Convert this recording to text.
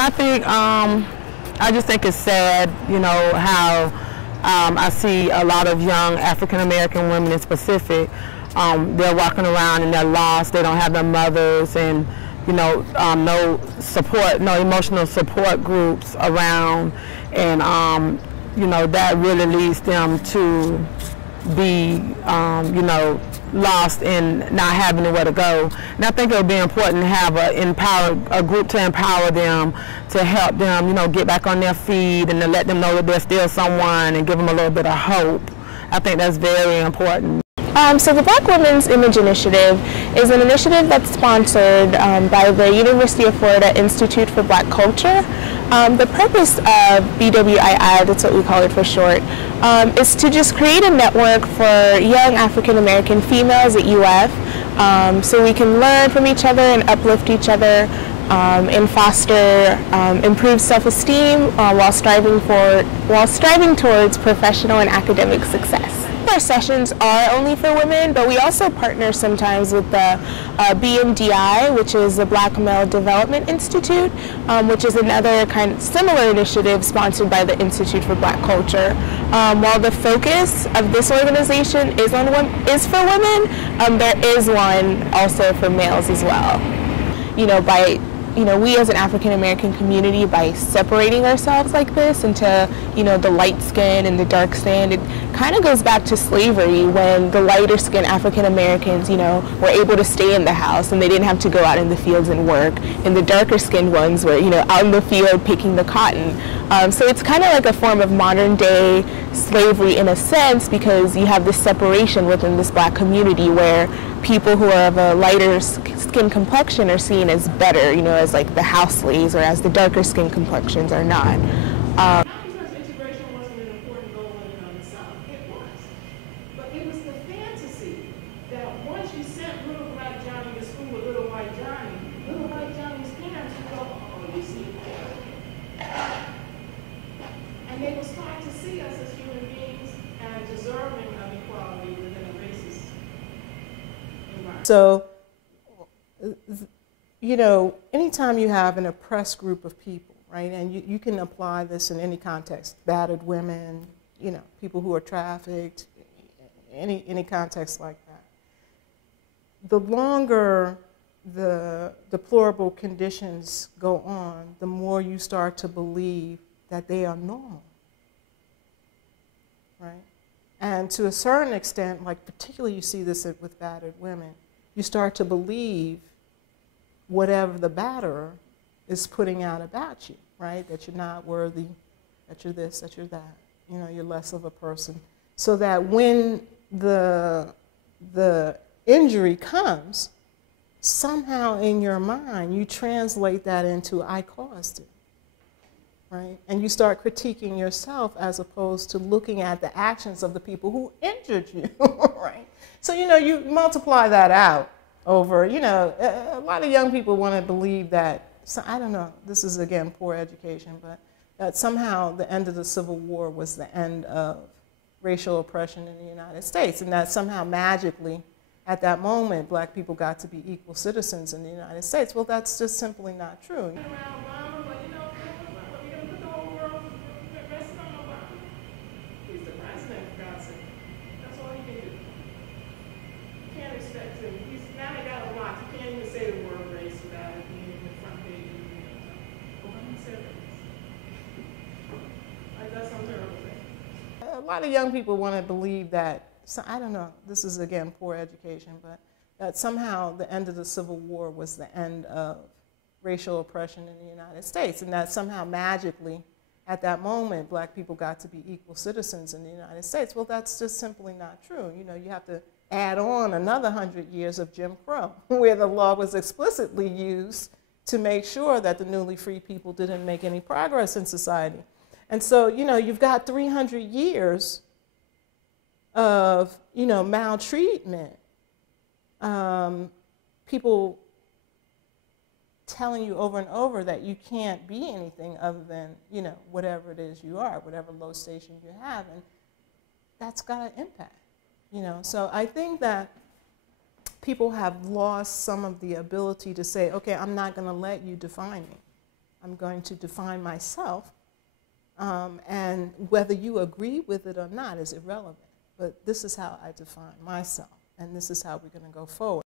I think I just think it's sad, you know, how I see a lot of young African American women in specific. They're walking around and they're lost. They don't have their mothers and, you know, no support, no emotional support groups around, and you know, that really leads them to be, you know, lost and not having nowhere to go. And I think it would be important to have a group to empower them, to help them, you know, get back on their feet and to let them know that there's still someone and give them a little bit of hope. I think that's very important. So the Black Women's Image Initiative is an initiative that's sponsored by the University of Florida Institute for Black Culture. The purpose of BWII, that's what we call it for short, is to just create a network for young African American females at UF, so we can learn from each other and uplift each other and foster improved self-esteem while striving towards professional and academic success. Our sessions are only for women, but we also partner sometimes with the BMDI, which is the Black Male Development Institute, which is another kind of similar initiative sponsored by the Institute for Black Culture. While the focus of this organization is for women, there is one also for males as well. We as an African American community, by separating ourselves like this into, the light skin and the dark skin, it kind of goes back to slavery, when the lighter skinned African Americans, were able to stay in the house and they didn't have to go out in the fields and work, and the darker skinned ones were, out in the field picking the cotton. So it's kind of like a form of modern day slavery in a sense, because you have this separation within this Black community where people who are of a lighter skin complexion are seen as better, as like the house slaves, whereas the darker skin complexions are not. Integration wasn't an important goal in and of itself. It was. But it was the fantasy that once you sent little Black Johnny to school with little White Johnny's parents would go, oh, you see, and they would start to see us as human beings and deserving of equality within a racist environment. So, anytime you have an oppressed group of people, right, and you can apply this in any context, battered women, people who are trafficked, any context like that. The longer the deplorable conditions go on, the more you start to believe that they are normal, right? And to a certain extent, like particularly you see this with battered women, you start to believe whatever the batterer is putting out about you, right? That you're not worthy, that you're this, that you're that, you're less of a person. So that when the injury comes, somehow in your mind you translate that into I caused it, right? And you start critiquing yourself as opposed to looking at the actions of the people who injured you, right? So, you multiply that out over, a lot of young people want to believe that, so I don't know, this is again poor education, but that somehow the end of the Civil War was the end of racial oppression in the United States, and that somehow magically at that moment Black people got to be equal citizens in the United States. Well, that's just simply not true. A lot of young people want to believe that, so I don't know, this is again poor education, but that somehow the end of the Civil War was the end of racial oppression in the United States, and that somehow magically at that moment Black people got to be equal citizens in the United States. Well, that's just simply not true. You have to add on another 100 years of Jim Crow, where the law was explicitly used to make sure that the newly free people didn't make any progress in society. And so, you've got 300 years of, maltreatment, people telling you over and over that you can't be anything other than, whatever it is you are, whatever low station you have, and that's got an impact, So I think that people have lost some of the ability to say, okay, I'm not going to let you define me. I'm going to define myself, and whether you agree with it or not is irrelevant. But this is how I define myself, and this is how we're going to go forward.